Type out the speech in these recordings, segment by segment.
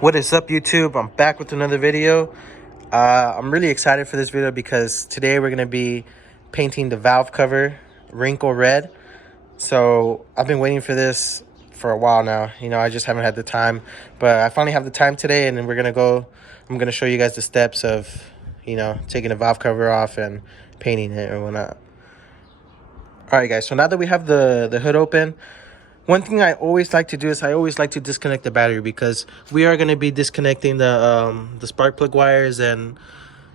What is up, YouTube? I'm back with another video. I'm really excited for this video because today we're going to be painting the valve cover wrinkle red. So I've been waiting for this for a while now. I just haven't had the time, but I finally have the time today, and then I'm going to show you guys the steps of, taking the valve cover off and painting it and whatnot. All right, guys. So now that we have the hood open, one thing I always like to do is I always like to disconnect the battery, because we are going to be disconnecting the spark plug wires and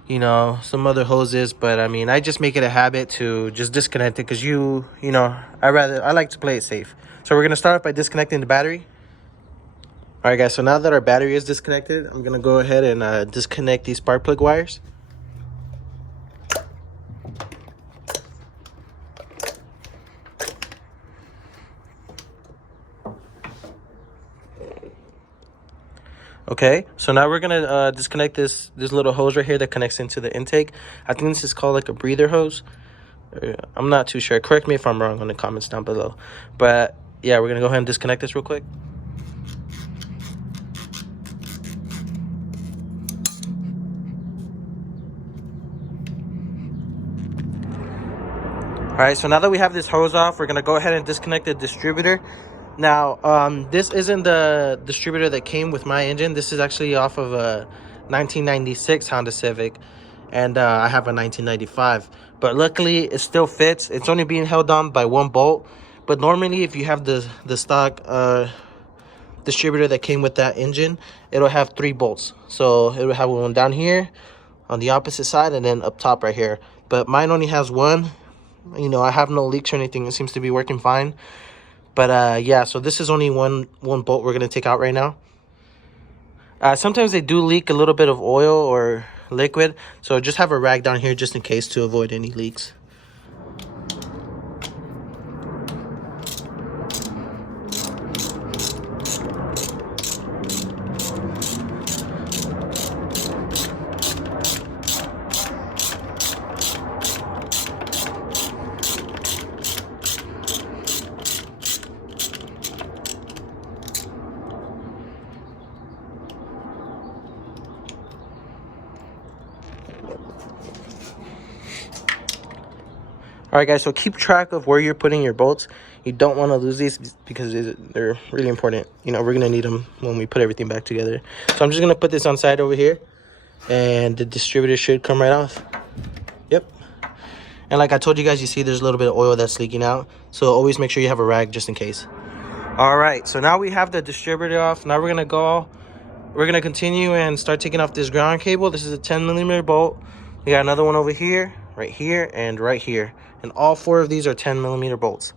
some other hoses. But I mean, I just make it a habit to just disconnect it, because I like to play it safe. So we're going to start off by disconnecting the battery. All right, guys, so now that our battery is disconnected, I'm going to go ahead and disconnect these spark plug wires. Okay, so now we're gonna disconnect this little hose right here that connects into the intake. I think this is called like a breather hose. I'm not too sure. Correct me if I'm wrong on the comments down below. But yeah, we're gonna go ahead and disconnect this real quick. All right, so now that we have this hose off, we're gonna go ahead and disconnect the distributor. Now, this isn't the distributor that came with my engine. This is actually off of a 1996 Honda Civic, and I have a 1995. But luckily, it still fits. It's only being held on by one bolt. But normally, if you have the stock distributor that came with that engine, it'll have 3 bolts. So it'll have one down here, on the opposite side, and then up top right here. But mine only has one. I have no leaks or anything. It seems to be working fine. But yeah, so this is only one bolt we're gonna take out right now. Sometimes they do leak a little bit of oil or liquid, so just have a rag down here just in case, to avoid any leaks. All right, guys, so keep track of where you're putting your bolts. You don't want to lose these, because they're really important. We're going to need them when we put everything back together. So I'm just going to put this on side over here, and the distributor should come right off. Yep. And like I told you guys, you see there's a little bit of oil that's leaking out. So always make sure you have a rag just in case. All right, so now we have the distributor off. Now we're going to continue and start taking off this ground cable. This is a 10mm bolt. We got another one over here, right here, and right here. And all 4 of these are 10mm bolts.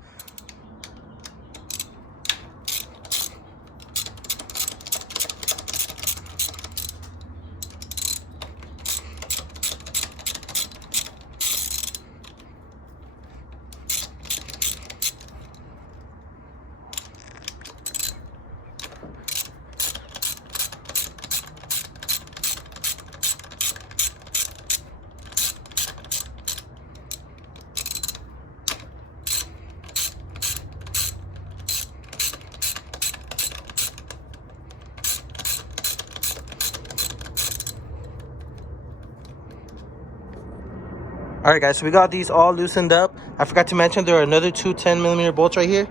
All right, guys, so we got these all loosened up. I forgot to mention there are another 2 10mm bolts right here.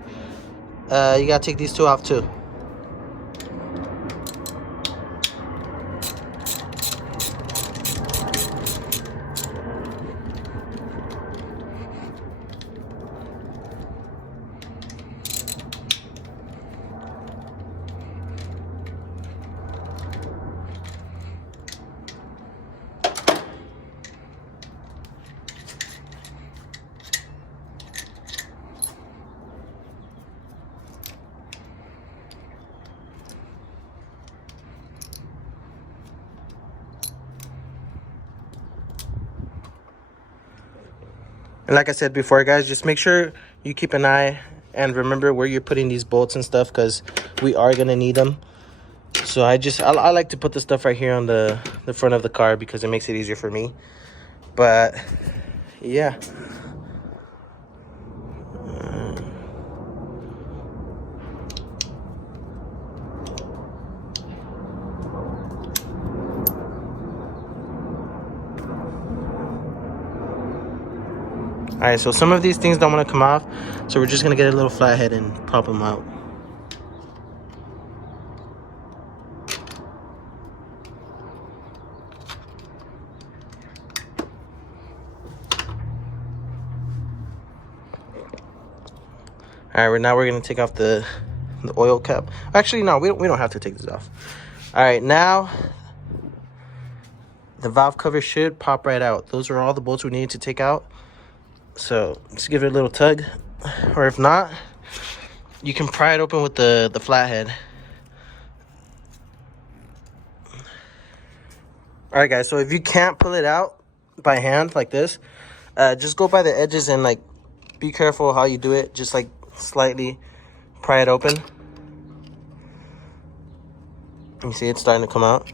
You gotta take these 2 off too. And like I said before, guys, just make sure you keep an eye and remember where you're putting these bolts and stuff, because we are going to need them. So I like to put the stuff right here on the front of the car, because it makes it easier for me. But yeah. right, so some of these things don't want to come off, so we're just gonna get a little flathead and pop them out. All right, now we're gonna take off the oil cap. Actually, no, we don't have to take this off. All right, now the valve cover should pop right out. Those are all the bolts we need to take out. So just give it a little tug, or if not, you can pry it open with the flathead. All right, guys, so if you can't pull it out by hand like this, just go by the edges and like be careful how you do it. Just like slightly pry it open. You see it's starting to come out.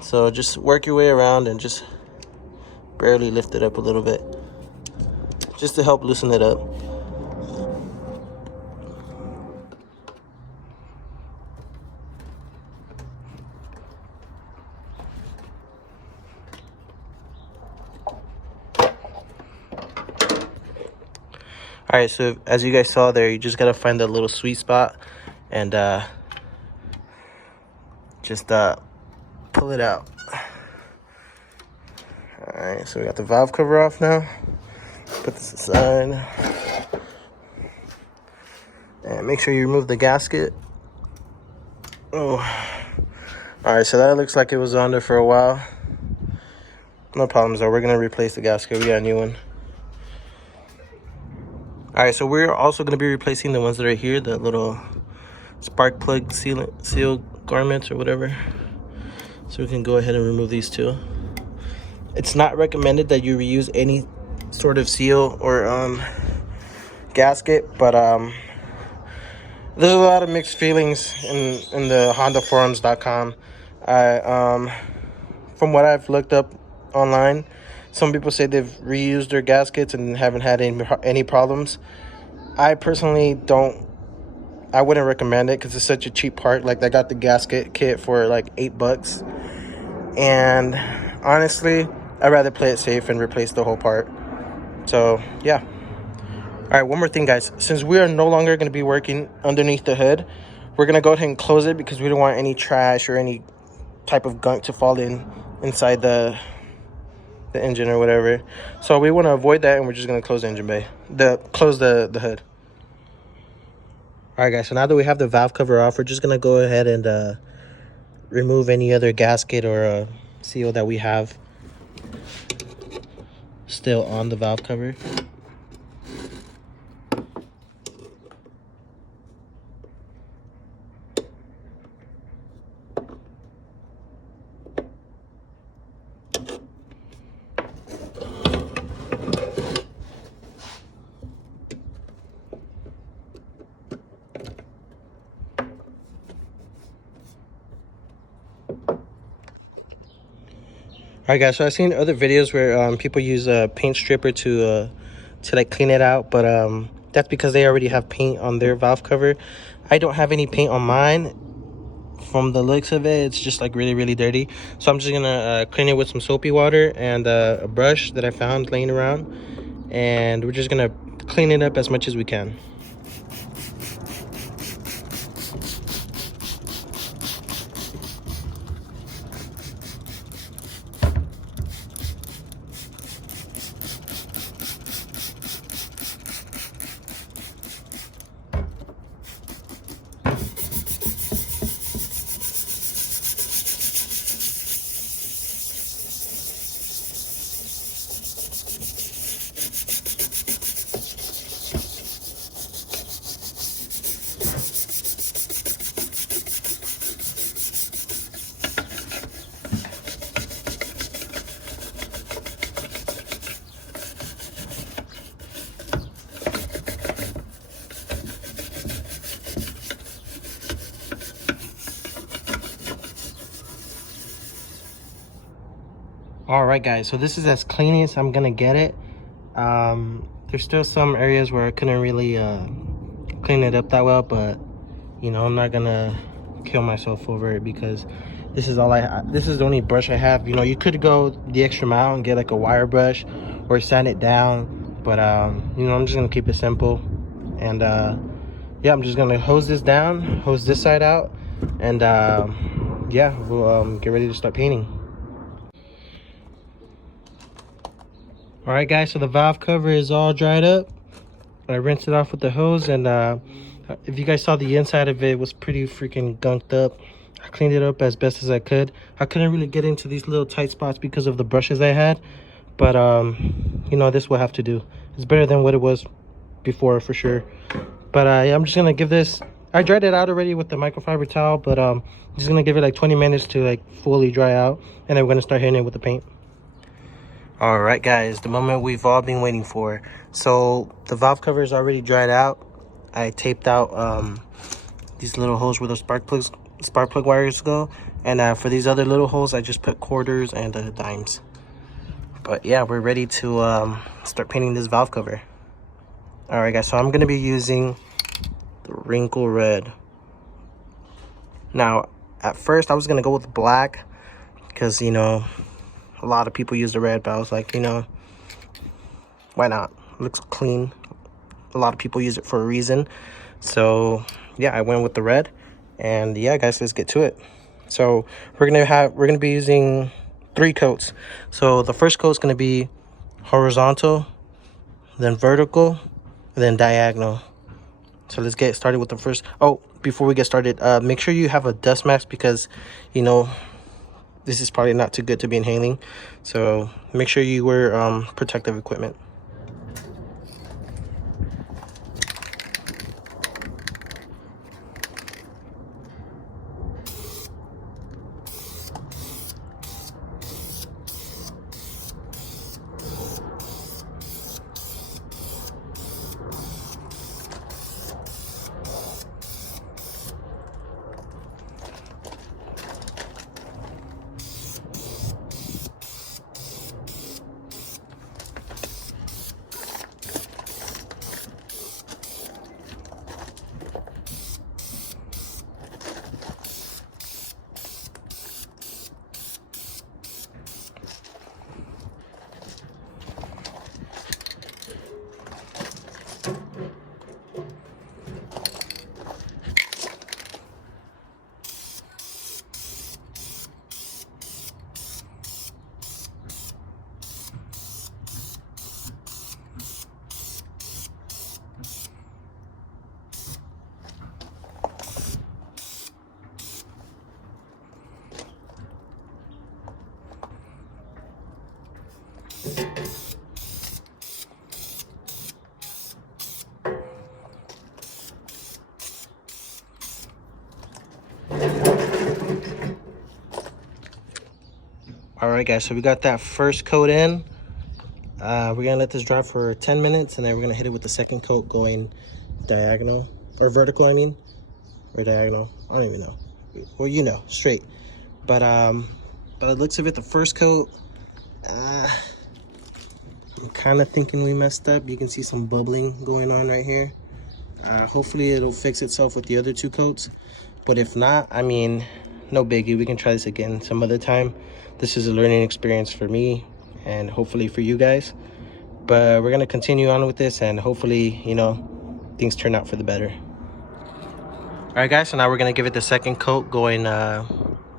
So just work your way around and just barely lift it up a little bit, just to help loosen it up. All right, so as you guys saw there, you just gotta find that little sweet spot and just pull it out. All right, so we got the valve cover off now. Put this aside. And make sure you remove the gasket. Oh. All right, so that looks like it was on there for a while. No problems though, we're gonna replace the gasket. We got a new one. All right, so we're also gonna be replacing the ones that are here, the little spark plug seal garments or whatever. So we can go ahead and remove these two. It's not recommended that you reuse any sort of seal or gasket, but there's a lot of mixed feelings in the hondaforums.com. From what I've looked up online, some people say they've reused their gaskets and haven't had any problems. I personally I wouldn't recommend it because it's such a cheap part. Like, I got the gasket kit for like $8, and honestly, I'd rather play it safe and replace the whole part. So yeah. All right, one more thing, guys. Since we are no longer going to be working underneath the hood, we're going to go ahead and close it because we don't want any trash or any type of gunk to fall inside the engine or whatever. So we want to avoid that, and we're just going to close the engine bay. Close the hood. All right, guys, so now that we have the valve cover off, we're just going to go ahead and remove any other gasket or seal that we have still on the valve cover. All right, guys, so I've seen other videos where people use a paint stripper to like clean it out, but that's because they already have paint on their valve cover. I don't have any paint on mine. From the looks of it, it's just like really, really dirty. So I'm just gonna clean it with some soapy water and a brush that I found laying around, and we're just gonna clean it up as much as we can. All right, guys, so this is as clean as I'm gonna get it. There's still some areas where I couldn't really clean it up that well, but you know, I'm not gonna kill myself over it because this is this is the only brush I have. You know, you could go the extra mile and get like a wire brush or sand it down But you know, I'm just gonna keep it simple. And yeah, I'm just gonna hose this down, hose this side out, and yeah, we'll get ready to start painting. All right, guys, so the valve cover is all dried up. I rinsed it off with the hose, and if you guys saw, the inside of it was pretty freaking gunked up. I cleaned it up as best as I could. I couldn't really get into these little tight spots because of the brushes I had, but you know, this will have to do. It's better than what it was before for sure. But yeah, I'm just gonna give this, I dried it out already with the microfiber towel, but I'm just gonna give it like 20 minutes to like fully dry out, and then we're gonna start hitting it with the paint. All right, guys, the moment we've all been waiting for. So the valve cover is already dried out. I taped out these little holes where the spark plug wires go, and for these other little holes I just put quarters and dimes. But yeah, we're ready to start painting this valve cover. All right, guys, so I'm gonna be using the wrinkle red. Now at first I was gonna go with black because, you know, a lot of people use the red, but I was like, you know, why not? It looks clean. A lot of people use it for a reason. So yeah, I went with the red. And yeah, guys, let's get to it. So we're gonna be using 3 coats. So the first coat is gonna be horizontal, then vertical, then diagonal. So let's get started with the first. Oh, before we get started, make sure you have a dust mask because, you know, this is probably not too good to be inhaling. So make sure you wear protective equipment. All right, guys, so we got that first coat in. We're gonna let this dry for 10 minutes, and then we're gonna hit it with the second coat going diagonal, or vertical, I mean, or diagonal, I don't even know. Well, you know, straight. But by the looks of it, the first coat, I'm kind of thinking we messed up. You can see some bubbling going on right here. Hopefully it'll fix itself with the other 2 coats, but if not, I mean, no biggie. We can try this again some other time. This is a learning experience for me and hopefully for you guys, but we're gonna continue on with this, and hopefully, you know, things turn out for the better. All right, guys, so now we're gonna give it the second coat going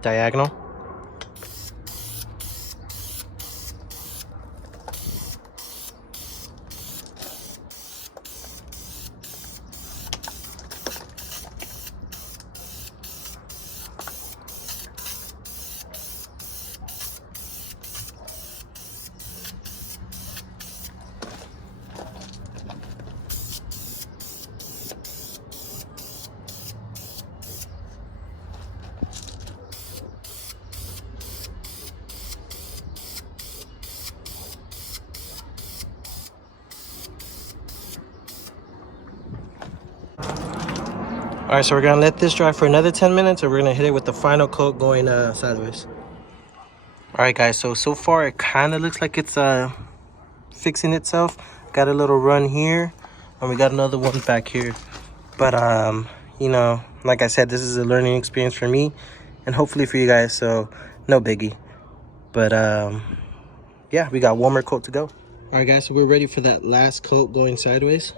diagonal. All right, so we're gonna let this dry for another 10 minutes, and we're gonna hit it with the final coat going sideways. All right, guys, so far it kind of looks like it's fixing itself. Got a little run here, and we got another one back here. But you know, like I said, this is a learning experience for me and hopefully for you guys, so no biggie. But yeah, we got one more coat to go. All right, guys, so we're ready for that last coat going sideways.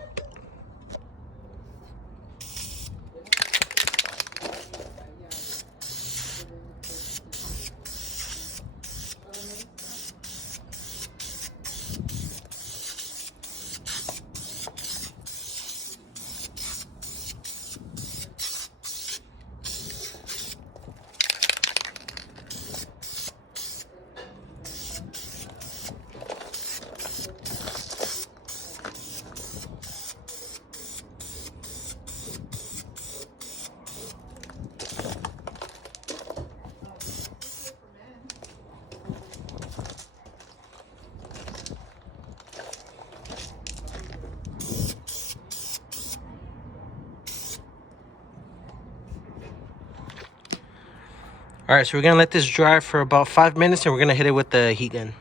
All right, so we're gonna let this dry for about 5 minutes and we're gonna hit it with the heat gun.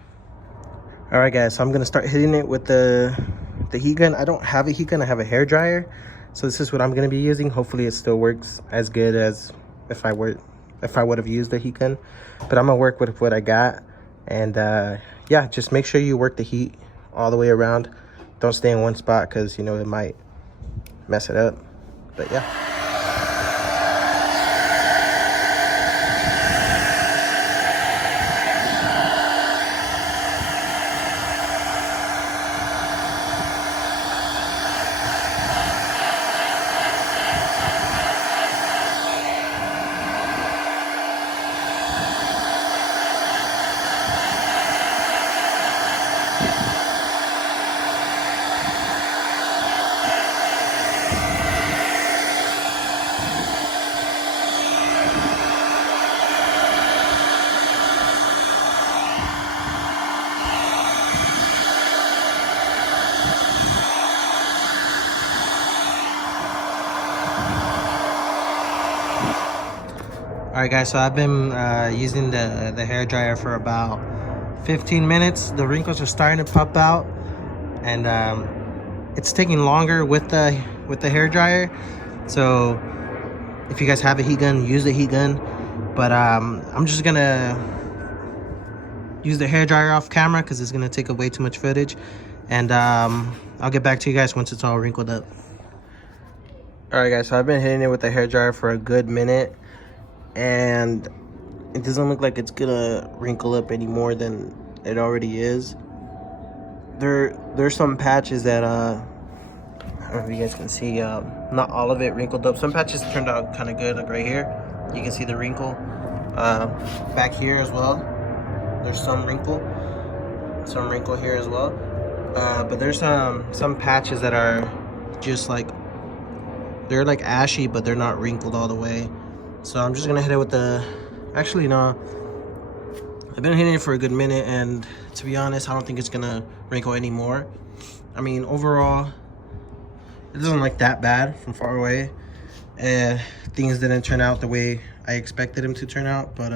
All right, guys, so I'm gonna start hitting it with the heat gun. I don't have a heat gun, I have a hair dryer. So this is what I'm gonna be using. Hopefully it still works as good as if I would have used the heat gun. But I'm gonna work with what I got. And yeah, just make sure you work the heat all the way around. Don't stay in one spot because, you know, it might mess it up. But yeah. All right, guys, so I've been using the hair dryer for about 15 minutes. The wrinkles are starting to pop out, and it's taking longer with the hair dryer. So if you guys have a heat gun, use the heat gun. But I'm just gonna use the hair dryer off camera because it's gonna take up way too much footage. And I'll get back to you guys once it's all wrinkled up. All right, guys, so I've been hitting it with the hair dryer for a good minute, and it doesn't look like it's gonna wrinkle up any more than it already is. There's some patches that I don't know if you guys can see, not all of it wrinkled up. Some patches turned out kind of good, like right here. You can see the wrinkle. Back here as well, there's some wrinkle here as well. But there's some patches that are just like, they're like ashy, but they're not wrinkled all the way. So I'm just gonna hit it with the, actually no, I've been hitting it for a good minute, and to be honest, I don't think it's gonna wrinkle anymore. I mean, overall, it doesn't look that bad from far away. Things didn't turn out the way I expected them to turn out, but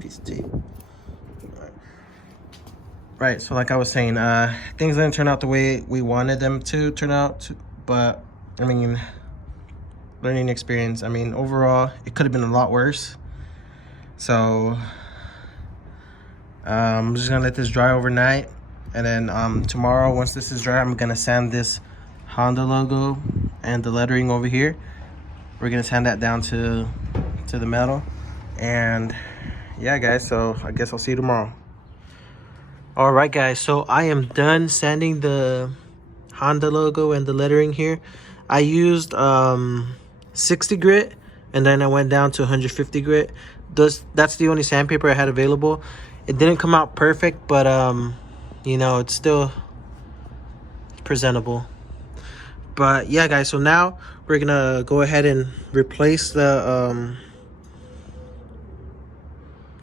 piece of tape. Right, so like I was saying, things didn't turn out the way we wanted them to turn out, but I mean, learning experience. I mean, overall, it could have been a lot worse. So I'm just gonna let this dry overnight, and then tomorrow, once this is dry, I'm gonna sand this Honda logo and the lettering over here. We're gonna sand that down to the metal. And yeah, guys, so I guess I'll see you tomorrow. All right, guys, so I am done sanding the Honda logo and the lettering here. I used 60 grit, and then I went down to 150 grit. That's the only sandpaper I had available. It didn't come out perfect, but you know, it's still presentable. But yeah, guys, so now we're gonna go ahead and replace the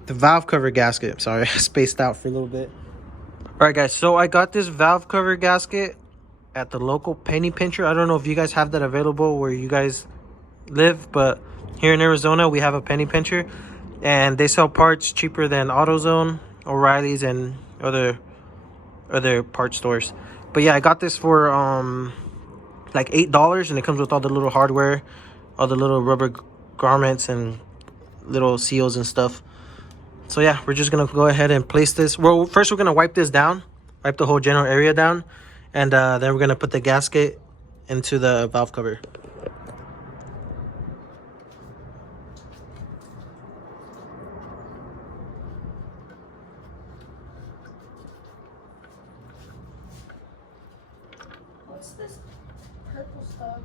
valve cover gasket. Sorry, I spaced out for a little bit. All right, guys, so I got this valve cover gasket at the local penny pincher. I don't know if you guys have that available where you guys live, but here in Arizona we have a penny pincher, and they sell parts cheaper than AutoZone, O'Reilly's, and other part stores. But yeah, I got this for like $8, and it comes with all the little hardware, all the little rubber garments and little seals and stuff. So yeah, we're just gonna go ahead and place this. Well, first we're gonna wipe this down wipe the whole general area down, and then we're gonna put the gasket into the valve cover. What's this purple stuff?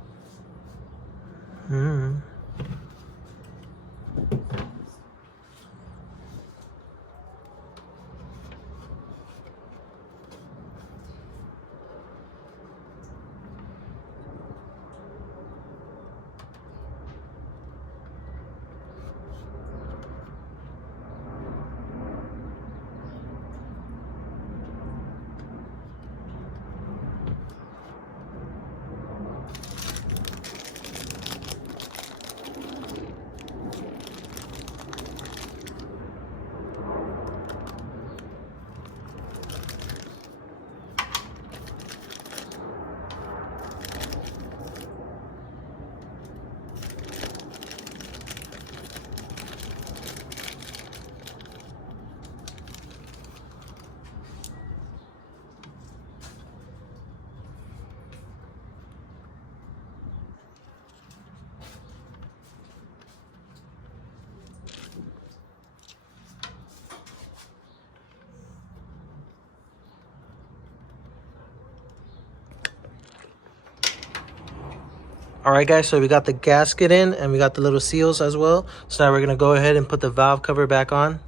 All right, guys, so we got the gasket in and we got the little seals as well. So now we're gonna go ahead and put the valve cover back on.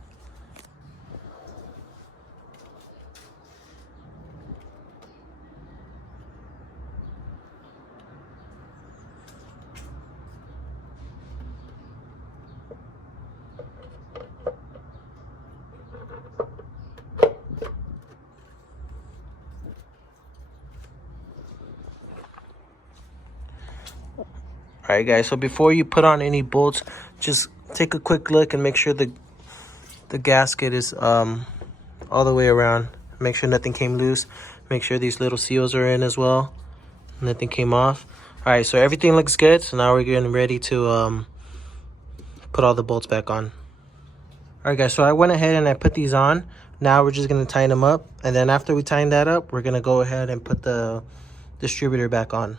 All right, guys, so before you put on any bolts, just take a quick look and make sure the gasket is all the way around. Make sure nothing came loose. Make sure these little seals are in as well. Nothing came off. All right, so everything looks good. So now we're getting ready to put all the bolts back on. All right, guys, so I went ahead and I put these on. Now we're just gonna tighten them up. And then after we tighten that up, we're gonna go ahead and put the distributor back on.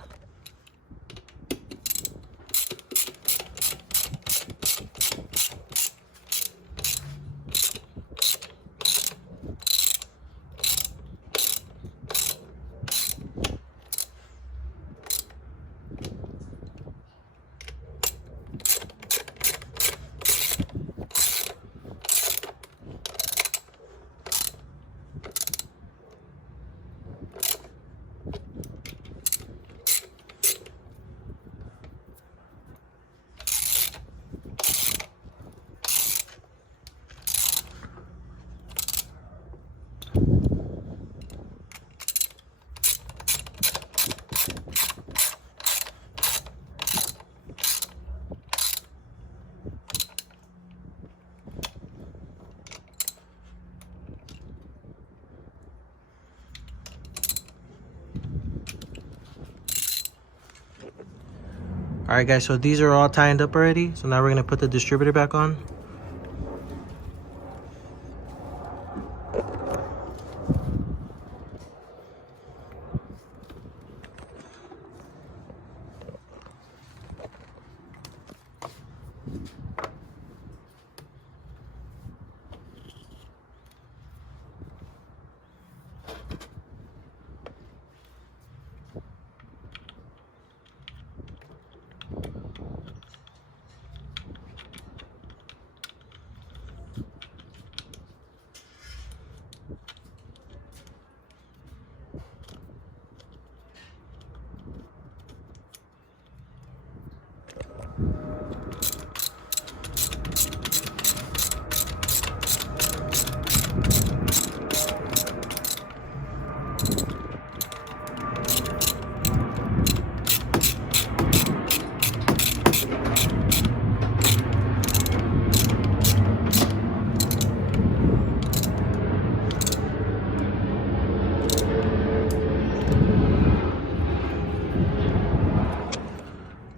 All right, guys, so these are all tightened up already. So now we're gonna put the distributor back on.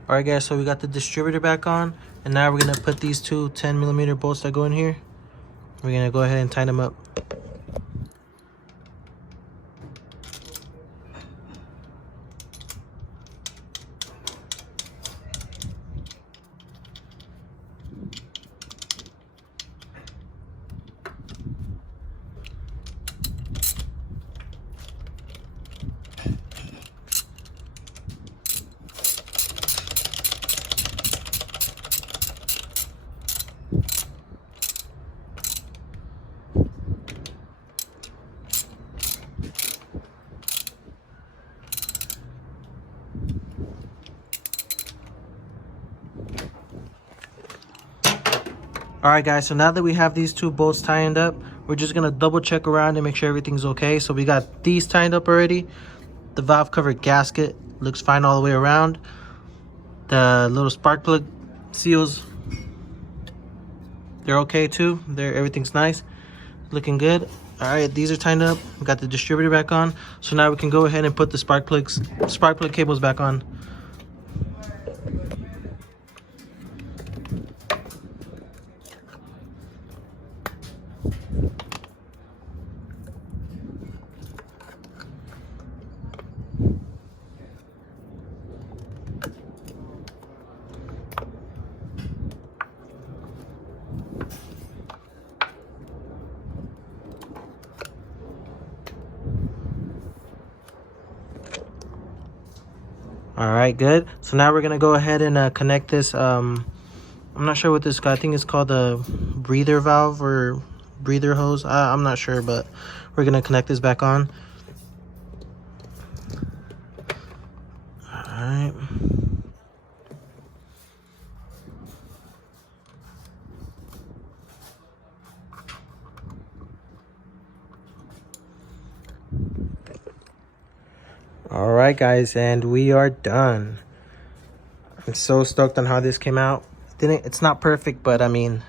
All right, guys, so we got the distributor back on, and now we're gonna put these two 10mm bolts that go in here. We're gonna go ahead and tighten them up. All right, guys, so now that we have these two bolts tightened up, we're just gonna double check around and make sure everything's okay. So we got these tightened up already. The valve cover gasket looks fine all the way around. The little spark plug seals, they're okay too. Everything's nice, looking good. All right, these are tightened up. We got the distributor back on. So now we can go ahead and put the spark plug cables back on. All right, good. So now we're gonna go ahead and connect this. I'm not sure what this guy. I think it's called a breather valve or breather hose. I'm not sure, but we're gonna connect this back on. All right. All right, guys, and we are done. I'm so stoked on how this came out. It's not perfect, but I mean,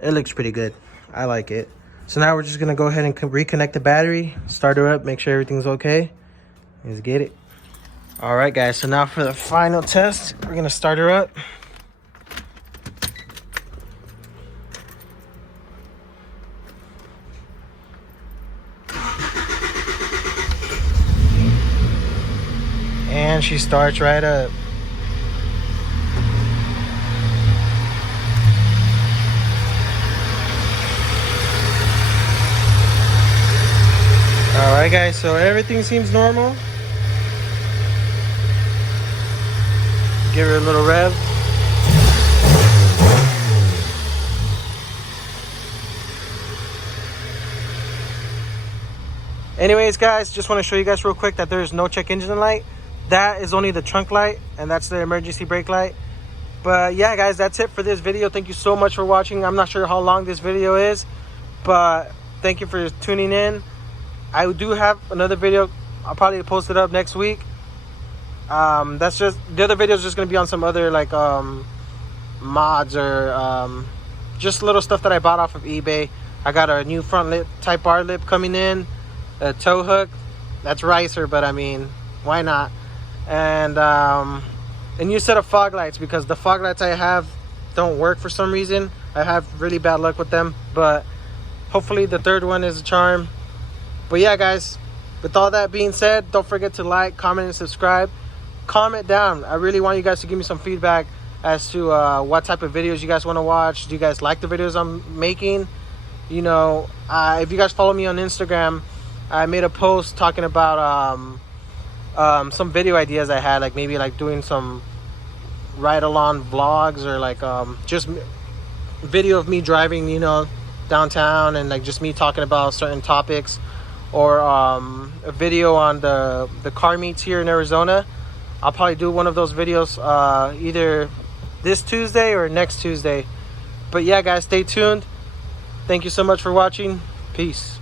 it looks pretty good. I like it. So now we're just gonna go ahead and reconnect the battery, start her up, make sure everything's okay. Let's get it. All right, guys, so now for the final test, we're gonna start her up. And she starts right up. All right, guys, so everything seems normal. Give her a little rev. Anyways, guys, just want to show you guys real quick that there is no check engine light. That is only the trunk light, and that's the emergency brake light. But yeah, guys, that's it for this video. Thank you so much for watching. I'm not sure how long this video is, but thank you for tuning in. I do have another video. I'll probably post it up next week. That's just, the other video is just gonna be on some other like mods or just little stuff that I bought off of eBay. I got a new front lip, Type R lip coming in, a tow hook. That's Ricer, but I mean, why not? And a new set of fog lights, because the fog lights I have don't work for some reason. I have really bad luck with them, but hopefully the third one is a charm. But yeah, guys, with all that being said, don't forget to like, comment, and subscribe. Comment down. I really want you guys to give me some feedback as to what type of videos you guys want to watch. Do you guys like the videos I'm making? You know, if you guys follow me on Instagram, I made a post talking about some video ideas I had, like maybe like doing some ride-along vlogs, or like just video of me driving, you know, downtown, and like just me talking about certain topics, or a video on the car meets here in Arizona. I'll probably do one of those videos either this Tuesday or next Tuesday. But yeah, guys, stay tuned. Thank you so much for watching. Peace.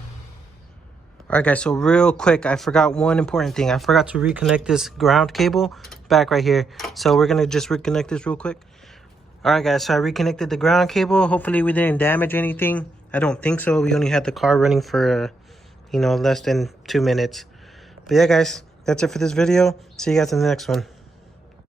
All right, guys, so real quick, I forgot one important thing. I forgot to reconnect this ground cable back right here. So we're gonna just reconnect this real quick. All right, guys, so I reconnected the ground cable. Hopefully we didn't damage anything. I don't think so. We only had the car running for you know, less than 2 minutes. But yeah, guys, that's it for this video. See you guys in the next one.